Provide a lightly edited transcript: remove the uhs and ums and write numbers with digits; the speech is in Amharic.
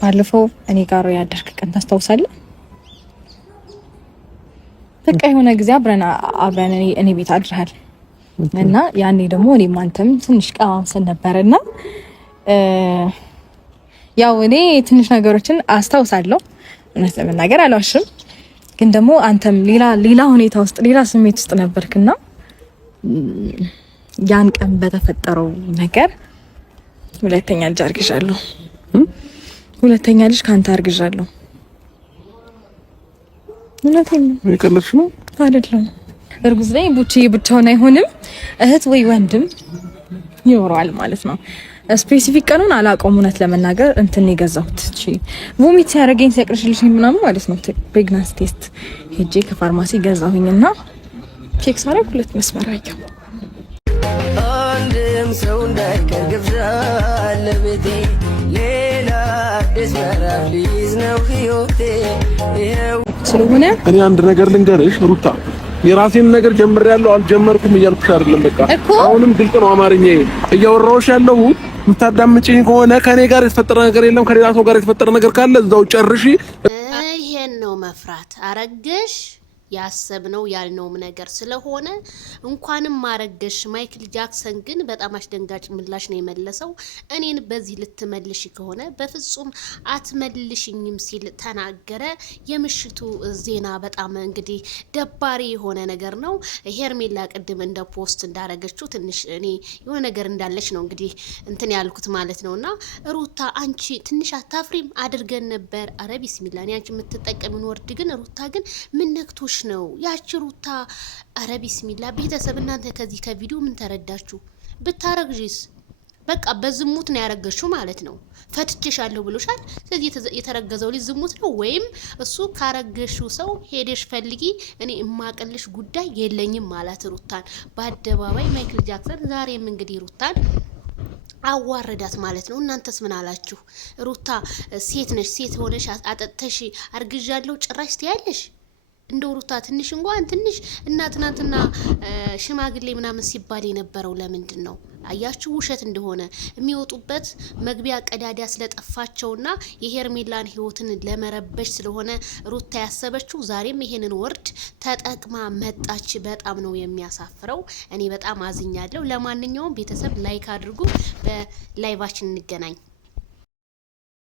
ባለፈው እኔ ጋር ያደርክ ቀን ታስታውሳለህ? በቃ የሆነ ጊዜ አብረን እኔ ቤት አድርሃል እና ያኔ ደግሞ እኔም አንተም ትንሽ ቀማምሰን ነበርና ያው እኔ ትንሽ ነገሮችን አስታውሳለሁ። እውነት ለመናገር አልዋሽም። ግን ደግሞ አንተም ሌላ ሁኔታ ውስጥ ሌላ ስሜት ውስጥ ነበርክና ያን ቀን በተፈጠረው ነገር ሁለተኛ ልጅ አርግዣለሁ። ሁለተኛ ልጅ ካንተ አርግዣለሁ። እውነቴን ነው። የቀለድሽ ነው አይደለም? እርጉዝ ነኝ። ቡቼ ብቻውን አይሆንም፣ እህት ወይ ወንድም ይኖረዋል ማለት ነው። ስፔሲፊክ ቀኑን አላውቀውም። እውነት ለመናገር እንትን የገዛሁት እቺ ቮሚት ሲያደርገኝ ሲያቅርሽልሽኝ ምናምን ማለት ነው ፕሬግናንሲ ቴስት ሄጄ ከፋርማሲ ገዛሁኝና ቼክ ሳደርግ 2 መስመር አየሁ። አንድም ሰው እንዳይቀር ግብዣ ለቤቴ ሌላ አዲስ ምዕራፍ ሊይዝ ነው ህይወቴ ስለሆነ እኔ አንድ ነገር ልንገርሽ ሩታ፣ የራሴን ነገር ጀምሬያለሁ አልጀመርኩም እያልኩሽ አይደለም። በቃ አሁንም ግልጽ ነው አማርኛዬ እያወራሁሽ ያለሁት። የምታዳምጪኝ ከሆነ ከኔ ጋር የተፈጠረ ነገር የለም። ከሌላ ሰው ጋር የተፈጠረ ነገር ካለ እዛው ጨርሺ። ይሄን ነው መፍራት። አረገሽ ያሰብነው ያልነውም ነገር ስለሆነ እንኳንም ማረገሽ። ማይክል ጃክሰን ግን በጣም አስደንጋጭ ምላሽ ነው የመለሰው። እኔን በዚህ ልትመልሽ ከሆነ በፍጹም አትመልሽኝም ሲል ተናገረ። የምሽቱ ዜና በጣም እንግዲህ ደባሪ የሆነ ነገር ነው። ሄርሜላ ቅድም እንደ ፖስት እንዳረገችው ትንሽ እኔ የሆነ ነገር እንዳለች ነው እንግዲህ እንትን ያልኩት ማለት ነውና ሩታ አንቺ ትንሽ አታፍሪም? አድርገን ነበር። አረ ቢስሚላ እኔ አንቺ የምትጠቀሚውን ወርድ ግን ሩታ ግን ምን ነክቶሽ ነው ያቺ ሩታ? አረ ቢስሚላ ቤተሰብ እናንተ ከዚህ ከቪዲዮ ምን ተረዳችሁ? ብታረግጂስ በቃ በዝሙት ነው ያረገሽው ማለት ነው። ፈትቼሻለሁ ብሎሻል። ስለዚህ የተረገዘው ልጅ ዝሙት ነው ወይም እሱ ካረገሽው ሰው ሄደሽ ፈልጊ፣ እኔ እማቀልሽ ጉዳይ የለኝም ማለት ሩታን በአደባባይ ማይክል ጃክሰን ዛሬም እንግዲህ ሩታን አዋረዳት ማለት ነው። እናንተስ ምን አላችሁ? ሩታ ሴት ነሽ፣ ሴት ሆነሽ አጠጥተሽ አርግዣለሁ ጭራሽ ትያለሽ? እንደው ሩታ ትንሽ እንኳን ትንሽ እና ትናንትና ሽማግሌ ምናምን ሲባል የነበረው ለምንድን ነው? አያችሁ ውሸት እንደሆነ የሚወጡበት መግቢያ ቀዳዳ ስለጠፋቸውና የሄርሜላን ህይወትን ለመረበሽ ስለሆነ ሩታ ያሰበችው ዛሬም ይሄንን ወርድ ተጠቅማ መጣች። በጣም ነው የሚያሳፍረው። እኔ በጣም አዝኛለሁ። ለማንኛውም ቤተሰብ ላይክ አድርጉ። በላይቫችን እንገናኝ።